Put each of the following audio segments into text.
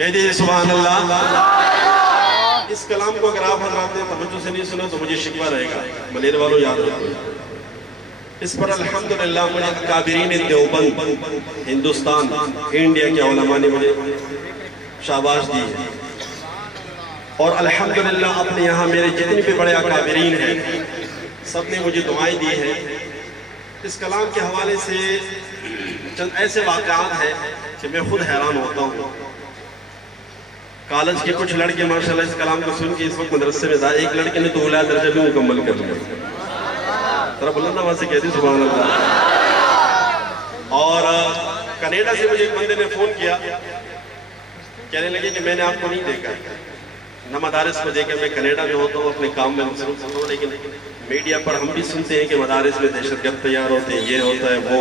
کہہ دیجئے سبحان اللہ۔ اس کلام کو اگر آپ حضرات نے توجہ سے نہیں سنا تو مجھے شکوہ رہے گا، ملیر والوں یاد رکھو۔ اس پر الحمدللہ مجھے اکابرین دیوبند ہندوستان انڈیا کے علماء نے مجھے شاباش دی ہے، اور الحمدللہ اپنے یہاں میرے جتنے بھی بڑے اکابرین ہیں سب نے مجھے دعائیں دی ہیں۔ اس کلام کے حوالے سے چند ایسے واقعات ہیں کہ میں خود حیران ہوتا ہوں۔ کالج کے کچھ لڑکے ماشاءاللہ اس کلام کو سن کے اس وقت مدرسے میں تھا، ایک لڑکے نے تو اعلیٰ درجہ بھی مکمل کر لیا۔ ذرا بلند آواز سے کہتے سبحان اللہ۔ اور کینیڈا سے مجھے ایک بندے نے فون کیا، کہنے لگے کہ میں نے آپ کو نہیں دیکھا، نہ مدارس کو دیکھا، میں کینیڈا میں ہوتا ہوں، اپنے کام میں مصروف ہوتا ہوں، لیکن میڈیا پر ہم بھی سنتے ہیں کہ مدارس میں دہشت گرد تیار ہوتے ہیں، یہ ہوتا ہے وہ۔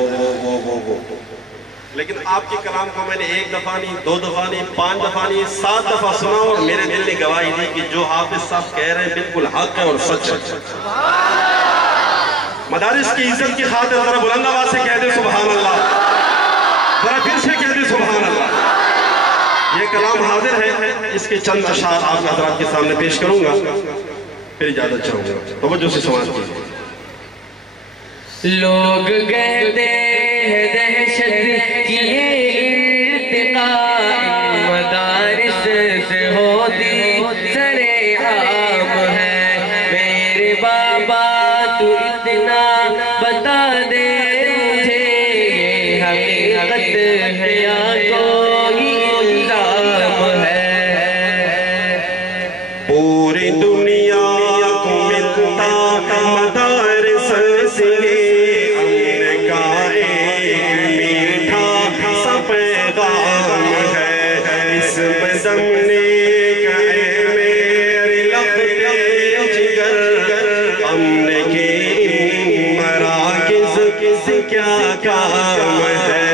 لیکن آپ کے کلام کو میں نے ایک دفعہ نہیں، 2 دفعہ نہیں، 5 دفعہ نہیں، 7 دفعہ سنا، اور میرے دل نے گواہی دی کہ جو حافظ صاحب کہہ رہے ہیں بالکل حق ہے اور سچ ہے۔ مدارس کی عزت کی خاطر ذرا بلند آواز سے کہہ دے سبحان اللہ، ذرا پھر سے کہہ دے سبحان اللہ۔ یہ کلام حاضر ہے، اس کے چند اشعار آپ حضرات کے سامنے پیش کروں گا، پھر اجازت چاہوں گا، توجہ سے سماعت کیجیے۔ لوگ کہتے ہیں دہشت کی ارتقاء مدارس سے ہوتی سرے عام ہے، میرے بابا تو اتنا بتا دے مجھے، یہ حقیقت ہے یا کوئی الزام ہے؟ پوری دنیا کو ملتا مدارس سے امن کا ایک میٹھا سا پیغام ہے، اس بزمنے کا اے میرے لختے جگر، امن کے مراکز سے کیا کام ہے؟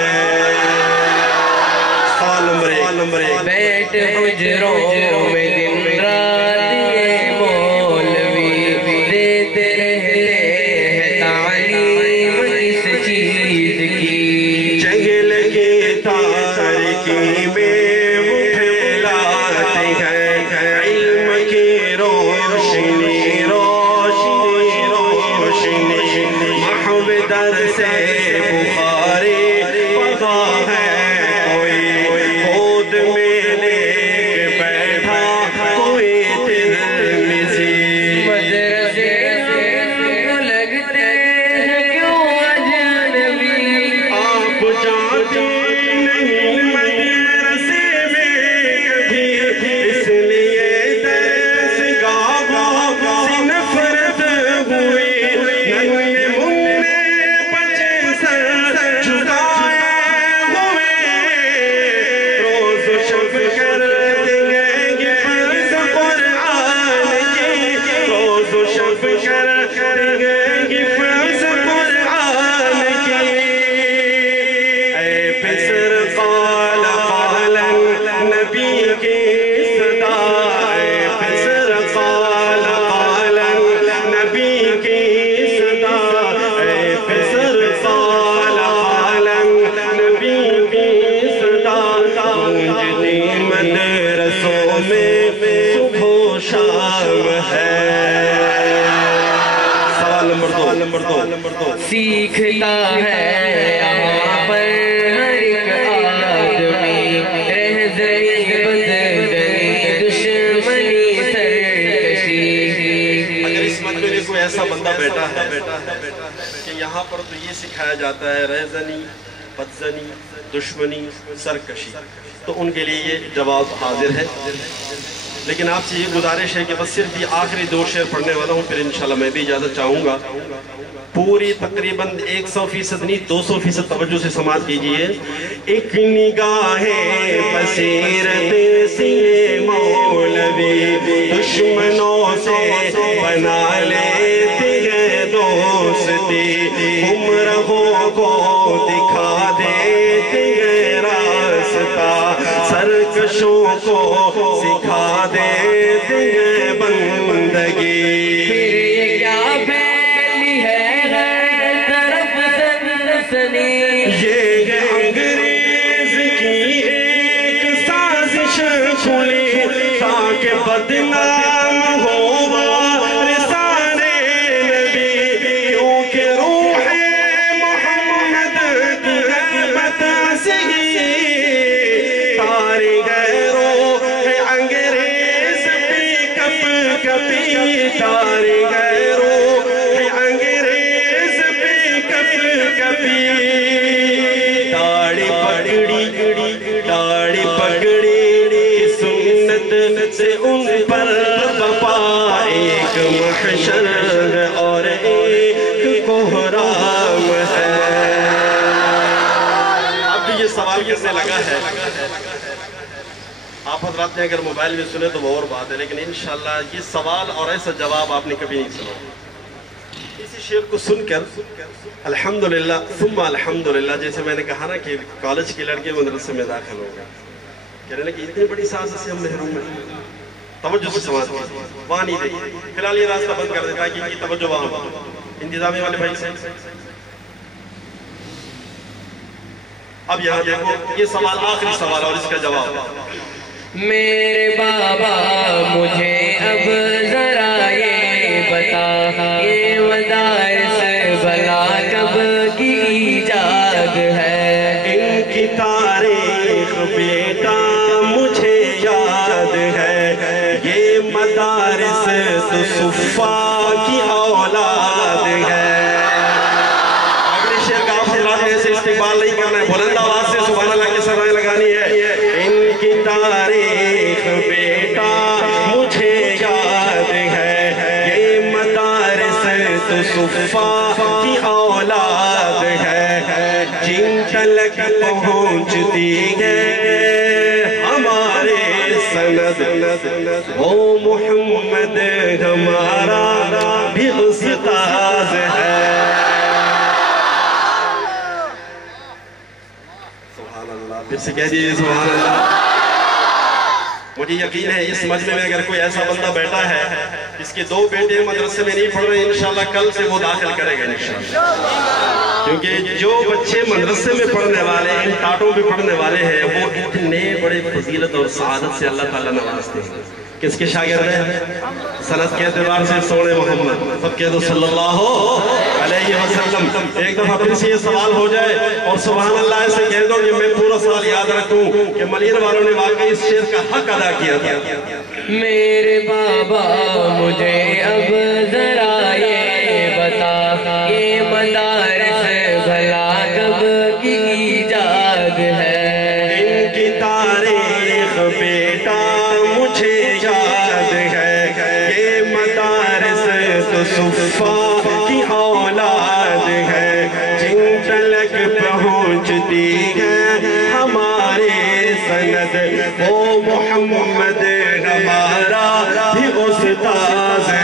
بیٹھ حجروں میں دن رات یہ مولوی دیتے رہتے ہیں تعلیم اس چیز کی، جنگل کی تاریکی میں وہ پھیلاتے ہیں علم کی روشنی، روشنی، روشنی، محو در سے بخاری پڑھا ہے کوئی، خود میں لے کے بیٹھا کوئی ترمذی۔ مدرسے ہم لگتے ہیں کیوں اجنبی، آپ جاتے نہیں مدرسے میں کبھی، اس لیے درس گاہوں سے نفرت ہوئی، ننھے منھے بچے سر جھکائے ہوئے، روز و شب کرتے گے فرض قرآن کی، روز و شب کرتے گے فرض قرآن کی۔ اے پسر قال قالا نبی کی صدا، اے پسر قال قالا نبی کی صدا، اے پسر قال قالا نبی کی صدا، گونجتی مدرسوں میں صبح و شام ہے۔ سوال نمبر 2 سیکھتا ہے یہاں پر ہر ایک آدمی، رہزنی بدزنی دشمنی سرکشی۔ اگر اس مجمع میں کوئی ایسا بندہ بیٹھا ہے کہ یہاں پر تو یہ سکھایا جاتا ہے رہزنی، بدزنی، دشمنی، سرکشی، تو ان کے لیے یہ جواب حاضر ہے، لیکن آپ سے یہ گزارش ہے کہ بس صرف یہ آخری 2 شعر پڑھنے والا ہوں، پھر انشاءاللہ میں بھی اجازت چاہوں گا۔ پوری تقریباً 100% نہیں 200% توجہ سے سماعت کیجئے۔ ایک نگاہ بصیرت سے مولوی دشمنوں سے بنا لیتے ہیں دوستی، گمراہوں کو دکھا دیتے ہیں راستہ، سرکشوں کو سکھا دیتے ہیں بندگی۔ پھر یہ کیا پھیلی ہے غیر طرف سنسنی، یہ انگریز کی ایک سازش کبھی تار غیروں انگریز پہ کبھی داڑھی پکڑی سنت سے ان پر بپا ایک محشر اور ایک کوہرام ہے۔ اب بھی یہ سوال کیسے لگا ہے؟ آپ حضرات نے اگر موبائل میں سنے تو وہ اور بات ہے، لیکن انشاءاللہ یہ سوال اور ایسا جواب آپ نے کبھی نہیں سنا۔ اسی شعر کو سن کر الحمدللہ ثم الحمدللہ، جیسے میں نے کہا نا کہ کالج کے لڑکے مدرسے میں داخل ہو گئے، کہہ رہے ہیں کہ اتنی بڑی سعادت سے ہم محروم ہیں۔ توجہ سے سماعت کی، وہاں نہیں دیکھیں، فی الحال یہ راستہ بند کر دیتا ہے کہ ان کی توجہ وہاں ہو۔ انتظامی والے بھائی سے اب یہاں دیکھو، یہ سوال آخری سوال اور اس کا جواب۔ میرے بابا مجھے اب ذرا یہ بتا، یہ مدارس بھلا کب کی ایجاد ہے؟ ان کی تاریخ بیٹا مجھے یاد ہے، یہ مدارس تو صفا کی اولاد ہے۔ اگلے شعر کا آپ حضرات نے ایسے استقبال نہیں کرنا ہے، بلند آواز سے سبحان اللہ کی سرائیں لگانی ہے۔ ان کی تاریخ بیٹا مجھے یاد ہے، یہ مدارس تو صفا کی اولاد ہے، جن تلک پہنچتی ہے ہمارے سند، وہ محمد ہمارا بھی استاذ ہے۔ سبحان اللہ، پھر سے کہہ دیجیے سبحان اللہ۔ مجھے یقین ہے اس مجمع میں اگر کوئی ایسا بندہ بیٹھا ہے جس کے دو بیٹے مدرسے میں نہیں پڑھ رہے، انشاءاللہ کل سے وہ داخل کرے گا انشاءاللہ، کیونکہ جو بچے مدرسے میں پڑھنے والے ان ٹاٹوں پہ پڑھنے والے ہیں وہ اتنے بڑے فضیلت اور سعادت سے اللہ تعالیٰ نوازتے ہیں۔ کس کے شاگرد ہیں؟ سند کے اعتبار سے سونے محمد، سب کہہ دو صلی اللہ علیہ وسلم۔ ایک دفعہ پھر سے یہ سوال ہو جائے اور سبحان اللہ ایسے کہہ دو کہ میں پورا سال یاد رکھوں کہ ملیر والوں نے واقعی اس شعر کا حق ادا کیا تھا۔ میرے بابا مجھے اب ذرا یہ بتا، یہ مدارس بھلا کب کی ایجاد ہے؟ ان کی تاریخ بیٹا مجھے یاد ہے، یہ مدارس تو صفا کی اولاد ہے، جن تلک پہنچتی ہے ہمارے سند، وہ محمد ہمارا بھی استاذ ہے۔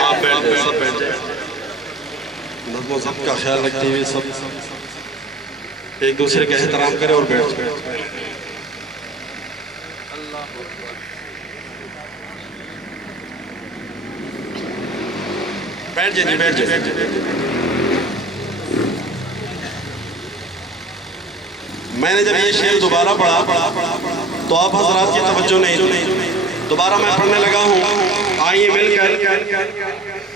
آپ بیٹھ جائیں، سب بیٹھ جائیں، نظم و ضبط کا خیال رکھتے ہوئے سب ایک دوسرے کا احترام کریں اور بیٹھ جائیں۔ بیٹھ جائیں، بیٹھ جائیں۔ میں نے جب یہ شعر دوبارہ پڑھا تو آپ حضرات کی توجہ نہیں تھی، دوبارہ میں پڑھنے لگا ہوں۔ آئیے مل کر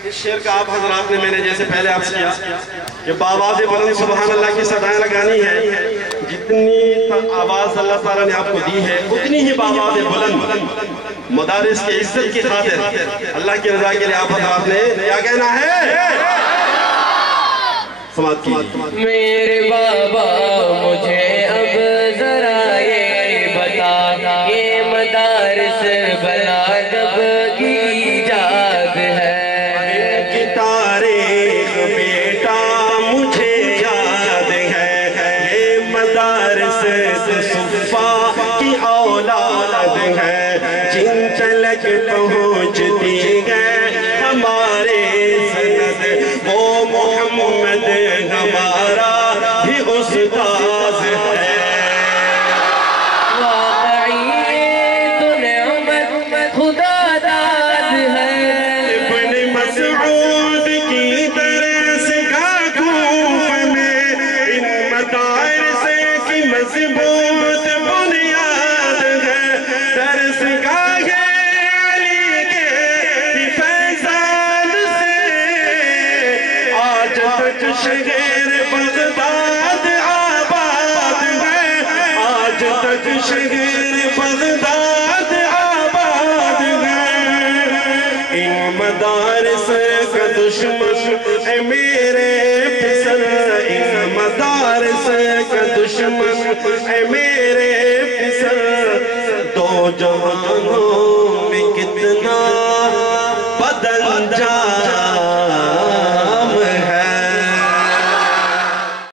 اس شعر کا آپ حضرات نے، میں نے جیسے پہلے آپ سے کیا کہ بآواز بلند سبحان اللہ کی صدائیں لگانی ہے، جتنی آواز اللہ تعالیٰ نے آپ کو دی ہے اتنی ہی بآواز بلند مدارس کے عزت کی خاطر اللہ کی رضا کے لیے آپ حضرات نے کیا کہنا ہے؟ سماعت کی۔ میرے بابا مجھے اب ذرا یہ بتا، کربلا جب کی ایجاد ہے کی تاریخ بیٹا مجھے یاد ہے یہ مدارس صفا کی اولاد ہے جن تلک پہنچتی ہے ہمارے سند وہ محمد ہمارا بھی استاد ہے مضبوط بنیاد ہے درس گاہ علی کے فیضان سے آج تک شہر بغداد آباد ہے آج تک شہر بغداد آباد ہے ان مدارس کا دشمن اے میرے پسر ان مدارس کا دشمن اے میرے پسر دو جہان